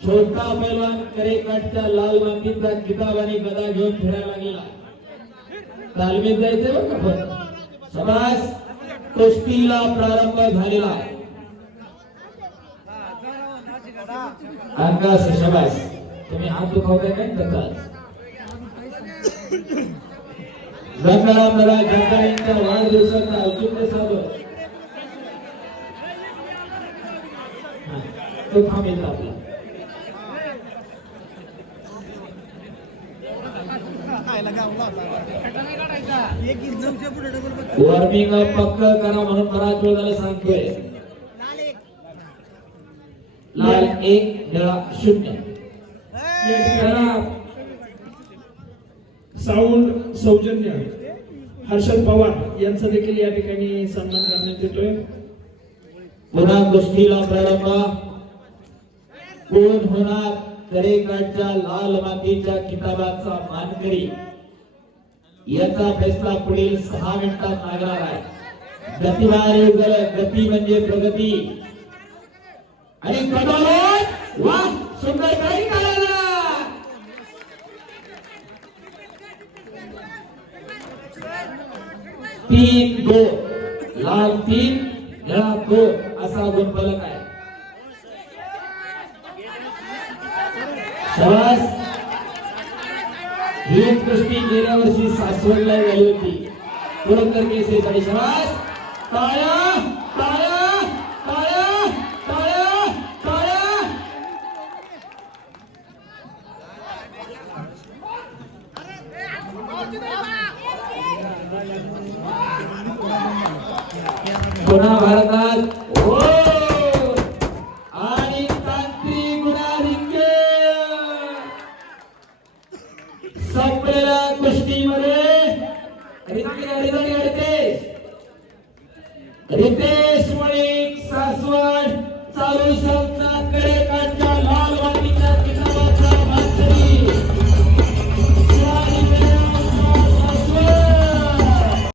छोटा पैलवान करेकाठच्या लाल मातीचा किताब आणि गदा घेऊन फिरायला लागला. तालमीत जायचंय बघ का पण? समाज कुस्तीला प्रारंभ झालेला. आकाश शबास तुम्ही हात दुखावताय काय तकाच गंगाराम दादा जगदाळे वाढदिवसाचा औचित्य साधून हा, तो थांबेल आपला. वॉर्मिंग अप पक्क करा म्हणून बराच वेळ झाला सांगतोय. लाल एक निळा शून्य. साऊंड सौजन्य. हर्षद पवार यांचा देखील या ठिकाणी सन्मान करण्यात येतोय. पुन्हा गोष्टीला प्रारंभ. कोण होणार? करेकाठच्या लाल मातीच्या किताबाचा मानकरी. याचा फैसला पुढील सहा मिनिटात लागणार आहे. गतिवार युगल गती म्हणजे प्रगती. आणि कदाचित वा सुंदर काही करायला. तीन दो लाल तीन निळा दो असा गुणफलक आहे. शाबास ही कुस्ती गेल्या वर्षी सासवडला गेली होती. पुरंदर केसरीसाठी शाबास टाळ्या टाळ्या टाळ्या टाळ्या टाळ्या. पुन्हा भारतात संपलेल्या कुस्तीमध्ये रितेश हरिदानी रितेश. रितेश मणिक सासवड चालू संघ